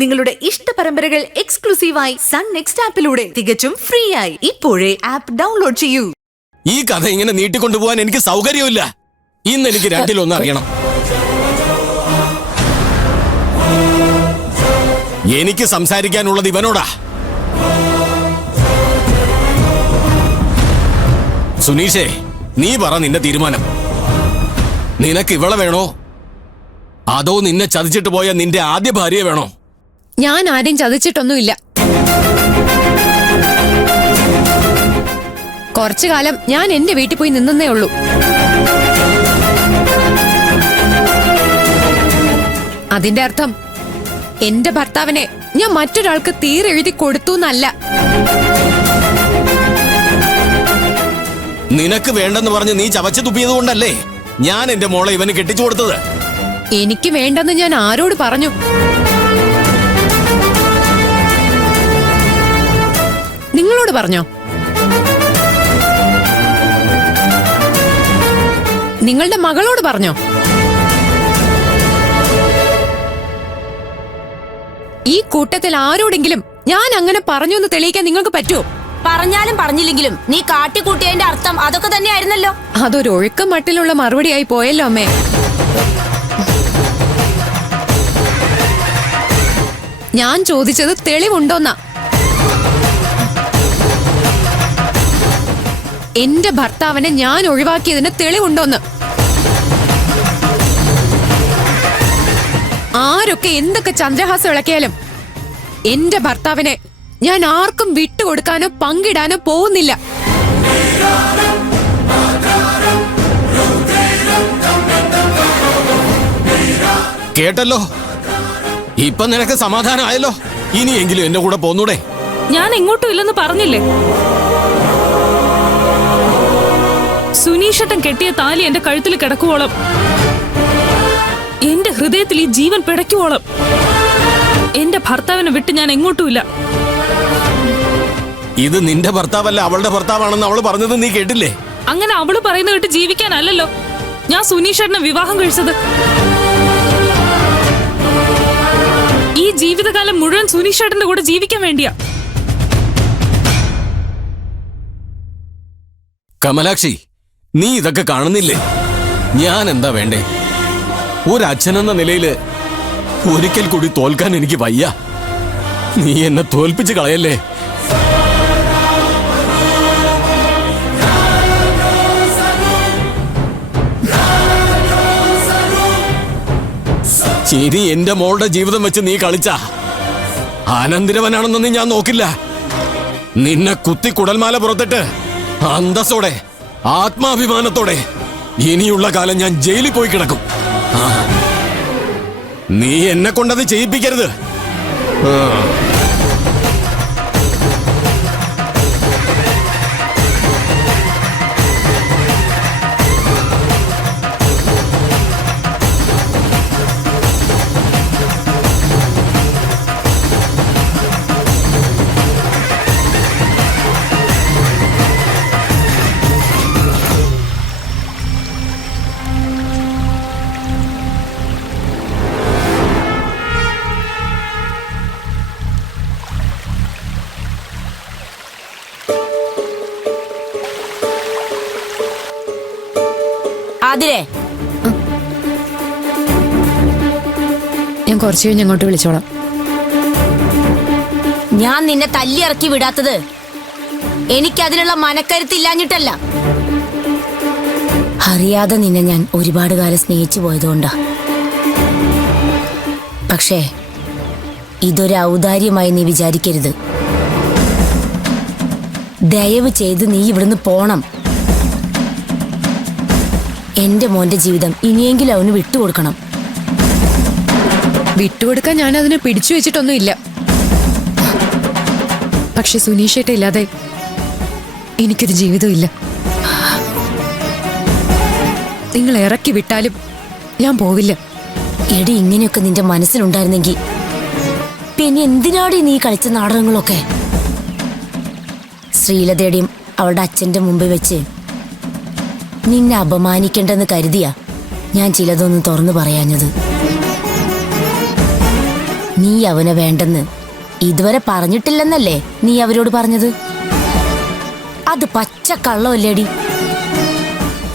നിങ്ങളുടെ ഇഷ്ട പരമ്പരകൾ എക്സ്ക്ലൂസീവായി സൺ നെക്സ്റ്റ് ആപ്പിലൂടെ തികച്ചും ഫ്രീ ആയി. ഇപ്പോഴേ ആപ്പ് ഡൗൺലോഡ് ചെയ്യൂ. ഈ കഥ ഇങ്ങനെ നീട്ടിക്കൊണ്ടുപോകാൻ എനിക്ക് സൗകര്യമില്ല. ഇന്ന് എനിക്ക് രണ്ടിലൊന്നും അറിയണം. എനിക്ക് സംസാരിക്കാനുള്ളത് ഇവനോടാ. സുനീഷേ, നീ പറ നിന്റെ തീരുമാനം. നിനക്ക് ഇവളെ വേണോ അതോ നിന്നെ ചതിച്ചിട്ട് പോയ നിന്റെ ആദ്യ ഭാര്യയെ വേണോ? ഞാൻ ആരെയും ചതിച്ചിട്ടൊന്നുമില്ല. കുറച്ചു കാലം ഞാൻ എന്റെ വീട്ടിൽ പോയി നിന്നേ ഉള്ളൂ. അതിന്റെ അർത്ഥം എന്റെ ഭർത്താവിനെ ഞാൻ മറ്റൊരാൾക്ക് തീരെഴുതി കൊടുത്തു എന്നല്ല. നിനക്ക് വേണ്ടെന്ന് പറഞ്ഞ് നീ ചവച്ചു തുപ്പിയത് കൊണ്ടല്ലേ ഞാൻ എന്റെ മോളെ ഇവന് കെട്ടിച്ചു കൊടുത്തത്. എനിക്ക് വേണ്ടെന്ന് ഞാൻ ആരോട് പറഞ്ഞു? നിങ്ങളോട് പറഞ്ഞോ? നിങ്ങളുടെ മകളോട് പറഞ്ഞോ? ഈ കൂട്ടത്തിൽ ആരോടെങ്കിലും ഞാൻ അങ്ങനെ പറഞ്ഞു എന്ന് തെളിയിക്കാൻ നിങ്ങൾക്ക് പറ്റുമോ? പറഞ്ഞാലും പറഞ്ഞില്ലെങ്കിലും നീ കാട്ടിക്കൂട്ടിയതിന്റെ അർത്ഥം അതൊക്കെ തന്നെയായിരുന്നല്ലോ. അതൊരു ഒഴുക്കം മട്ടിലുള്ള മറുപടിയായി പോയല്ലോ അമ്മേ. ഞാൻ ചോദിച്ചത് തെളിവുണ്ടോന്നാ. എന്റെ ഭർത്താവിനെ ഞാൻ ഒഴിവാക്കിയതിന് തെളിവുണ്ടോന്ന്. ആരൊക്കെ എന്തൊക്കെ ചന്ദ്രഹാസം ഇളക്കിയാലും എന്റെ ഭർത്താവിനെ ഞാൻ ആർക്കും വിട്ടുകൊടുക്കാനോ പങ്കിടാനോ പോകുന്നില്ല. കേട്ടല്ലോ, ഇപ്പൊ നിനക്ക് സമാധാനമായല്ലോ. ഇനിയെങ്കിലും എന്റെ കൂടെ പോന്നൂടെ? ഞാൻ എങ്ങോട്ടും ഇല്ലെന്ന് പറഞ്ഞില്ലേ? സുനീഷട്ടൻ കെട്ടിയ താലി എന്റെ കഴുത്തിൽ കിടക്കുവോളം, എന്റെ ഹൃദയത്തിൽ ഈ ജീവൻ പിടയ്ക്കുവോളം എന്റെ ഭർത്താവിനെ വിട്ട് ഞാൻ എങ്ങോട്ടുമില്ല. ഇത് നിന്റെ ഭർത്താവല്ല, അവളുടെ ഭർത്താവാണെന്ന് അവള് പറഞ്ഞത് നീ കേട്ടില്ലേ? അങ്ങനെ അവള് പറയുന്ന കേട്ട് ജീവിക്കാനല്ലല്ലോ ഞാൻ സുനീഷേട്ടനെ വിവാഹം കഴിച്ചത്. ഈ ജീവിതകാലം മുഴുവൻ സുനീഷേട്ടന്റെ കൂടെ ജീവിക്കാൻ വേണ്ടിയാ. കമലാക്ഷി, നീ ഇതൊക്കെ കാണുന്നില്ലേ? ഞാൻ എന്താ വേണ്ടേ? ഒരച്ഛനെന്ന നിലയില് ഒരിക്കൽ കൂടി തോൽക്കാൻ എനിക്ക് വയ്യ. നീ എന്നെ തോൽപ്പിച്ച് കളയല്ലേ. ശരി, എന്റെ മോളുടെ ജീവിതം വെച്ച് നീ കളിച്ച അനന്തിരവനാണെന്നൊന്നും ഞാൻ നോക്കില്ല. നിന്നെ കുത്തി കുടൽമാല പുറത്തിട്ട് അന്തസ്സോടെ ആത്മാഭിമാനത്തോടെ ഇനിയുള്ള കാലം ഞാൻ ജയിലിൽ പോയി കിടക്കും. നീ എന്നെ കൊണ്ടത് ചെയ്യിപ്പിക്കരുത്. ആതിരേ, ഞാൻ കുറച്ചു കഴിഞ്ഞ് അങ്ങോട്ട് വിളിച്ചോളാം. ഞാൻ നിന്നെ തല്ലിയിറക്കി വിടാത്തത് എനിക്കതിനുള്ള മനക്കരുത്തില്ലാഞ്ഞിട്ടല്ല. അറിയാതെ നിന്നെ ഞാൻ ഒരുപാട് കാലം സ്നേഹിച്ചു പോയതുകൊണ്ടാ. പക്ഷേ ഇതൊരു ഔദാര്യമായി നീ വിചാരിക്കരുത്. ദയവ് ചെയ്ത് നീ ഇവിടുന്ന് പോണം. എന്റെ മോന്റെ ജീവിതം ഇനിയെങ്കിലും അവന് വിട്ടുകൊടുക്കണം. വിട്ടുകൊടുക്കാൻ ഞാൻ അതിനെ പിടിച്ചു വെച്ചിട്ടൊന്നും ഇല്ല. പക്ഷെ സുനീഷേട്ട ഇല്ലാതെ എനിക്കൊരു ജീവിതമില്ല. നിങ്ങൾ ഇറക്കി വിട്ടാലും ഞാൻ പോവില്ല. എടി, ഇങ്ങനെയൊക്കെ നിന്റെ മനസ്സിലുണ്ടായിരുന്നെങ്കിൽ പിന്നെ എന്തിനാടി നീ കളിച്ച നാടകങ്ങളൊക്കെ? ശ്രീലതയുടെയും അവളുടെ അച്ഛന്റെ മുമ്പിൽ വെച്ച് നിന്നെ അപമാനിക്കേണ്ടെന്ന് കരുതിയാ ഞാൻ ചിലതൊന്നും തുറന്നു പറയാഞ്ഞത്. നീ അവനെ വേണ്ടെന്ന് ഇതുവരെ പറഞ്ഞിട്ടില്ലെന്നല്ലേ നീ അവരോട് പറഞ്ഞത്? അത് പച്ച കള്ളമല്ലേടി.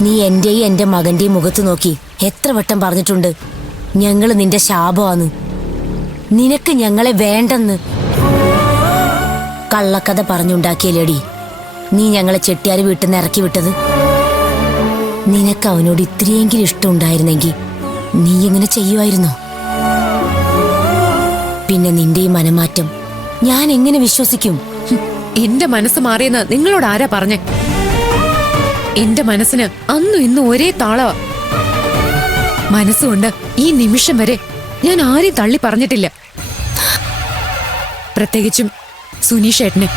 നീ എന്റെയും എന്റെ മകന്റെയും മുഖത്ത് നോക്കി എത്ര വട്ടം പറഞ്ഞിട്ടുണ്ട് ഞങ്ങള് നിന്റെ ശാപമാന്ന്, നിനക്ക് ഞങ്ങളെ വേണ്ടെന്ന്. കള്ളക്കഥ പറഞ്ഞുണ്ടാക്കിയല്ലേടി നീ ഞങ്ങളെ ചെട്ടിയാര് വീട്ടിൽ നിന്ന് ഇറക്കി വിട്ടത്. നിനക്ക് അവനോട് ഇത്രയെങ്കിലും ഇഷ്ടം ഉണ്ടായിരുന്നെങ്കിൽ നീ ഇങ്ങനെ ചെയ്യുമായിരുന്നോ? പിന്നെ നിന്റെ ഈ മനമാറ്റം ഞാൻ എങ്ങനെ വിശ്വസിക്കും? എന്റെ മനസ്സ് മാറിയെന്ന് നിങ്ങളോട് ആരാ പറഞ്ഞേ? എന്റെ മനസ്സിന് അന്നും ഇന്നും ഒരേ താളവാ. മനസ്സുകൊണ്ട് ഈ നിമിഷം വരെ ഞാൻ ആരെയും തള്ളി പറഞ്ഞിട്ടില്ല, പ്രത്യേകിച്ചും സുനീഷേട്ടനെ.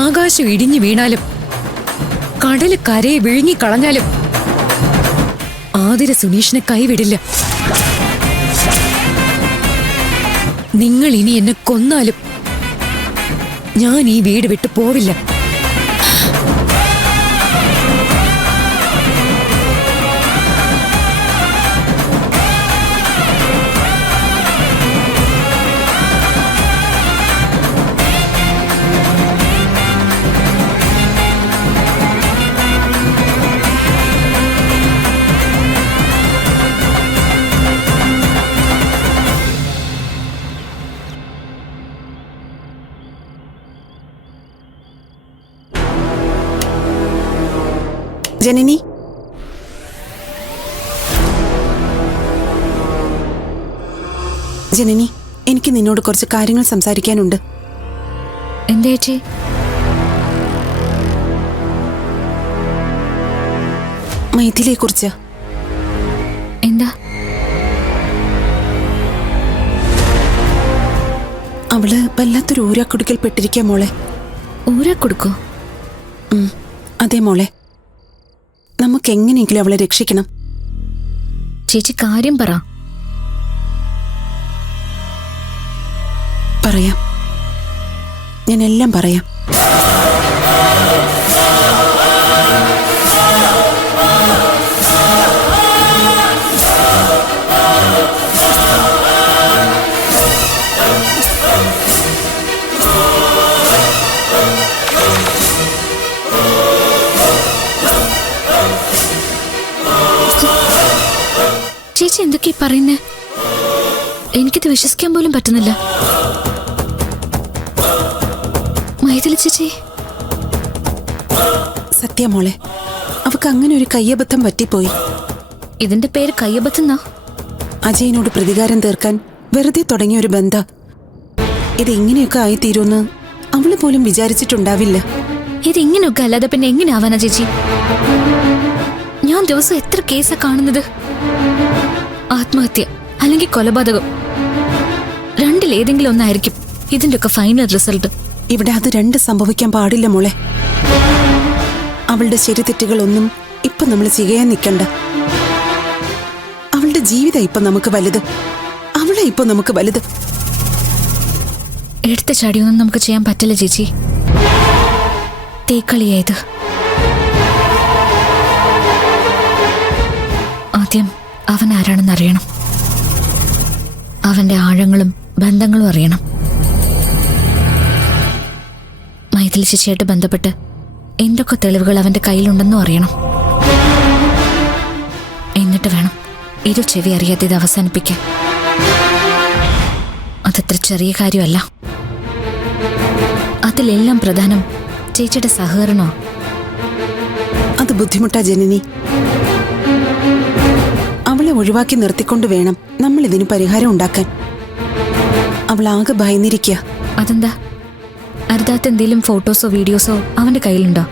ആകാശം ഇടിഞ്ഞു വീണാലും കടല് കരയെ വിഴുങ്ങിക്കളഞ്ഞാലും ആതിര സുനീഷിനെ കൈവിടില്ല. നിങ്ങൾ ഇനി എന്നെ കൊന്നാലും ഞാൻ ഈ വീട് വിട്ടു പോവില്ല. ജനനി, ജനനി, എനിക്ക് നിന്നോട് കുറച്ച് കാര്യങ്ങൾ സംസാരിക്കാനുണ്ട്. എന്താ ചേച്ചി? മൈഥിലിയെ കുറിച്ച്. എന്താ? അവള് വല്ലാത്തൊരു ഊരാക്കുടുക്കൽ പെട്ടിരിക്കുക മോളെ. ഊരാ കൊടുക്കോ? അതെ മോളെ, നമുക്ക് എങ്ങനെയെങ്കിലും അവളെ രക്ഷിക്കണം. ചേച്ചി കാര്യം പറ. പറയാം, ഞാൻ എല്ലാം പറയാം. ചേച്ചി എന്തൊക്കെയാ പറയുന്നേ? എനിക്കിത് വിശ്വസിക്കാൻ പോലും പറ്റുന്നില്ല. മൈഥിലി ചേച്ചി. സത്യം മോളെ, അവക്ക് അങ്ങനെ ഒരു കയ്യബദ്ധം പറ്റിപ്പോയി. ഇതിന്റെ പേര് കയ്യബദ്ധെന്നാ? അജയനോട് പ്രതികാരം തീർക്കാൻ വെറുതെ തുടങ്ങിയ ഒരു ബന്ധ. ഇത് ഇങ്ങനെയൊക്കെ ആയിത്തീരുമെന്ന് അവള് പോലും വിചാരിച്ചിട്ടുണ്ടാവില്ല. ഇതിങ്ങനെയൊക്കെ അല്ലാതെ പിന്നെ എങ്ങനെ ആവാനാ ചേച്ചി? ഞാൻ ദിവസം എത്ര കേസാ കാണുന്നത്? ആത്മഹത്യ അല്ലെങ്കിൽ കൊലപാതകം, രണ്ടിലേതെങ്കിലും ഒന്നായിരിക്കും ഇതിന്റെയൊക്കെ ഫൈനൽ റിസൾട്ട്. ഇവിടെ അത് രണ്ട് സംഭവിക്കാൻ പാടില്ല മോളെ. അവളുടെ ശരിതെറ്റുകളൊന്നും ഇപ്പൊ നമ്മൾ ചെയ്യാൻ നിൽക്കണ്ട. അവളുടെ ജീവിതം ഇപ്പൊ നമുക്ക് വലുത്, അവളെ ഇപ്പൊ നമുക്ക് വലുത്. എടുത്ത ചടിയൊന്നും നമുക്ക് ചെയ്യാൻ പറ്റില്ല ചേച്ചി. തേക്കളിയായത്. ആദ്യം അവൻ ആരാണെന്ന് അറിയണം. അവന്റെ ആഴങ്ങളും ബന്ധങ്ങളും അറിയണം. മൈഥിലി ചേച്ചിയായിട്ട് ബന്ധപ്പെട്ട് എന്തൊക്കെ തെളിവുകൾ അവന്റെ കയ്യിലുണ്ടെന്നും അറിയണം. എന്നിട്ട് വേണം ഇരു ചെവി അറിയാതെ ഇത് അവസാനിപ്പിക്കാൻ. അതത്ര ചെറിയ കാര്യമല്ല. അതിലെല്ലാം പ്രധാനം ചേച്ചിയുടെ സഹകരണോ? അത് ബുദ്ധിമുട്ടാ ജനനി. അവളെ ഒഴിവാക്കി നിർത്തിക്കൊണ്ട് വേണം നമ്മൾ ഇതിന് പരിഹാരം ഉണ്ടാക്കാൻ. അവൾ ആകെ ഭയന്നിരിക്കുക. അതെന്താ? അരുതാത്ത എന്തെങ്കിലും ഫോട്ടോസോ വീഡിയോസോ അവന്റെ കയ്യിലുണ്ടോ?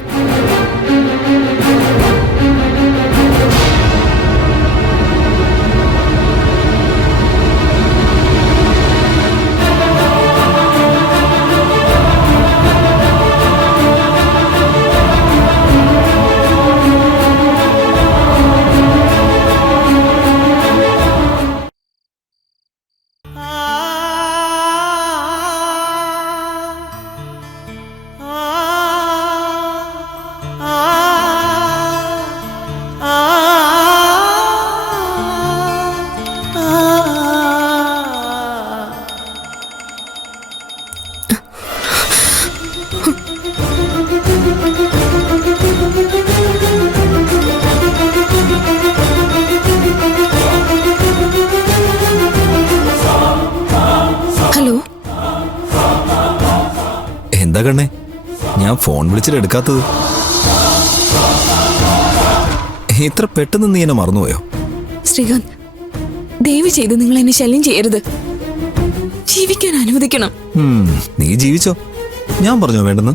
എന്താ കണ്ണേ ഞാൻ ഫോൺ വിളിച്ചിട്ട് എടുക്കാത്തത്? ഇത്ര പെട്ടെന്ന് നീ എന്നെ മറന്നുപോയോ? ശ്രീകാന്ത്, ദയവ് ചെയ്ത് നിങ്ങൾ എന്നെ ശല്യം ചെയ്യരുത്. ജീവിക്കാൻ അനുവദിക്കണം. നീ ജീവിച്ചോ, ഞാൻ പറഞ്ഞോ വേണ്ടെന്ന്?